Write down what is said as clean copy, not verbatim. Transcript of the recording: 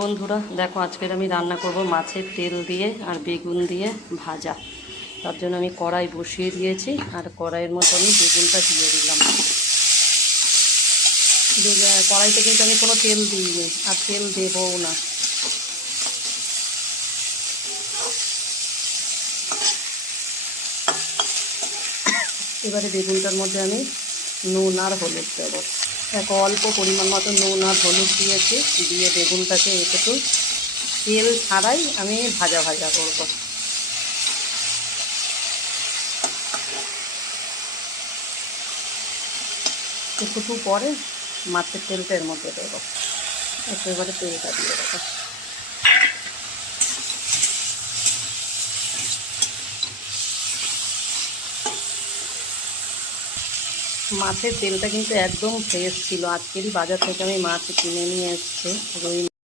বন্ধুরা দেখো, আজকের আমি রান্না করব মাছের তেল দিয়ে আর বেগুন দিয়ে ভাজা। তার জন্য আমি কড়াই বসিয়ে দিয়েছি আর কড়াইয়ের মতো আমি বেগুনটা দিয়ে দিলাম। কড়াইতে কিন্তু আমি কোনো তেল দিইনি আর তেল দেবও না। এবারে বেগুনটার মধ্যে আমি নুন আর হলুদ দেবো। অল্প পরিমাণ মতো নুন আর হলুদ দিয়েছি, দিয়ে বেগুনটাকে একটু তেল ছাড়াই আমি ভাজা ভাজা করব। একটু পরে মাছের তেলটা এর মধ্যে দেবো। একেবারে তেলটা দিয়ে দেবো। মাছের তেলটা কিন্তু একদম ফ্রেশ ছিল, আজকেরই বাজার থেকে আমি মাছ কিনে নিয়ে এসেছি। রুই